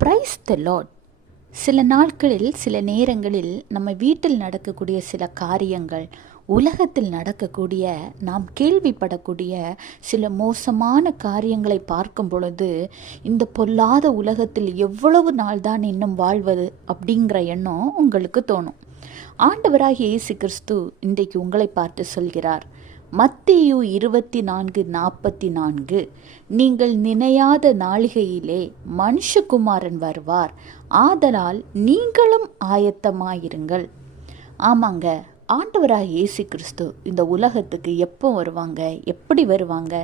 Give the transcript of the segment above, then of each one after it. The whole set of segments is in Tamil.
Praise the Lord. சில நாட்களில் சில நேரங்களில் நம்ம வீட்டில் நடக்கக்கூடிய சில காரியங்கள், உலகத்தில் நடக்கக்கூடிய நாம் கேள்விப்படக்கூடிய சில மோசமான காரியங்களை பார்க்கும் பொழுது இந்த பொல்லாத உலகத்தில் எவ்வளவு நாள் தான் இன்னும் வாழ்வது அப்படிங்கிற எண்ணம் உங்களுக்கு தோணும். ஆண்டவராகிய இயேசு கிறிஸ்து இன்றைக்கு உங்களை பார்த்து சொல்கிறார், மத்தேயு 24:44, நீங்கள் நினையாத நாளிகையிலே மனுஷகுமாரன் வருவார், ஆதலால் நீங்களும் ஆயத்தமாயிருங்கள். ஆமாங்க, ஆண்டவராக இயேசு கிறிஸ்து இந்த உலகத்துக்கு எப்போ வருவாங்க, எப்படி வருவாங்க,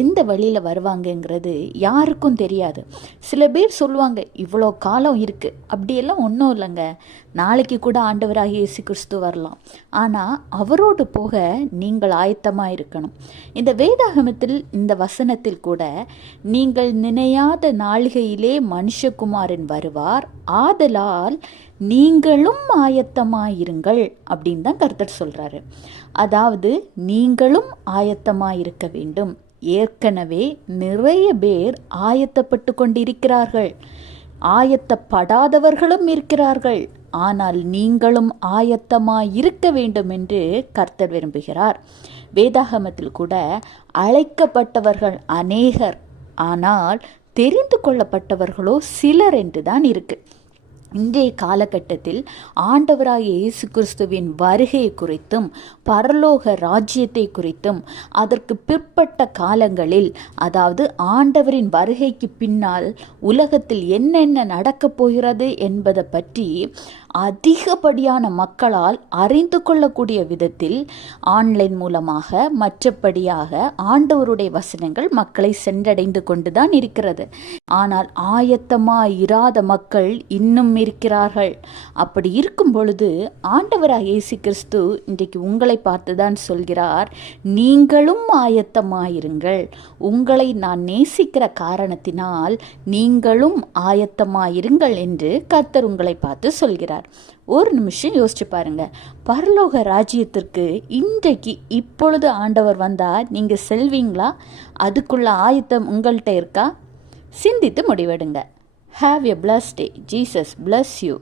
எந்த வழியில் வருவாங்கங்கிறது யாருக்கும் தெரியாது. சில பேர் சொல்லுவாங்க இவ்வளோ காலம் இருக்குது, அப்படியெல்லாம் ஒன்றும் இல்லைங்க, நாளைக்கு கூட ஆண்டவராக இயேசு கிறிஸ்து வரலாம். ஆனால் அவரோடு போக நீங்கள் ஆயத்தமாக இருக்கணும். இந்த வேதாகமத்தில் இந்த வசனத்தில் கூட நீங்கள் நினையாத நாளிகையிலே மனுஷகுமாரன் வருவார், ஆதலால் நீங்களும் ஆயத்தமாயிருங்கள் அப்படின்னு தான் கர்த்தர் சொல்கிறாரு. அதாவது நீங்களும் ஆயத்தமாயிருக்க வேண்டும். ஏற்கனவே நிறைய பேர் ஆயத்தப்பட்டு கொண்டிருக்கிறார்கள், ஆயத்தப்படாதவர்களும் இருக்கிறார்கள். ஆனால் நீங்களும் ஆயத்தமாயிருக்க வேண்டும் என்று கர்த்தர் விரும்புகிறார். வேதாகமத்தில் கூட அழைக்கப்பட்டவர்கள் அநேகர், ஆனால் தெரிந்து கொள்ளப்பட்டவர்களோ சிலர் என்று தான் இருக்கு. இன்றைய காலகட்டத்தில் ஆண்டவராகிய இயேசு கிறிஸ்துவின் வருகை குறித்தும் பரலோக ராஜ்யத்தை குறித்தும் அதற்கு பிற்பட்ட காலங்களில், அதாவது ஆண்டவரின் வருகைக்கு பின்னால் உலகத்தில் என்னென்ன நடக்கப் போகிறது என்பதை பற்றி அதிகப்படியான மக்களால் அறிந்து கொள்ளக்கூடிய விதத்தில் ஆன்லைன் மூலமாக மற்றபடியாக ஆண்டவருடைய வசனங்கள் மக்களை சென்றடைந்து கொண்டுதான் இருக்கிறது. ஆனால் ஆயத்தமாயிராத மக்கள் இன்னும் இருக்கிறார்கள். அப்படி இருக்கும் பொழுது ஆண்டவராக இயேசு கிறிஸ்து இன்றைக்கு உங்களை பார்த்துதான் சொல்கிறார், நீங்களும் ஆயத்தமாயிருங்கள். உங்களை நான் நேசிக்கிற காரணத்தினால் நீங்களும் ஆயத்தமாயிருங்கள் என்று கர்த்தர் உங்களை பார்த்து சொல்கிறார். ஒரு நிமிஷம் யோசிச்சு பாருங்க, பரலோக ராஜ்யத்திற்கு இன்றைக்கு இப்பொழுது ஆண்டவர் வந்தா நீங்க செல்வீங்களா? அதுக்குள்ள ஆயத்தம் உங்கள்கிட்ட இருக்கா? சிந்தித்து முடிவெடுங்க. Have a blessed day. Jesus bless you.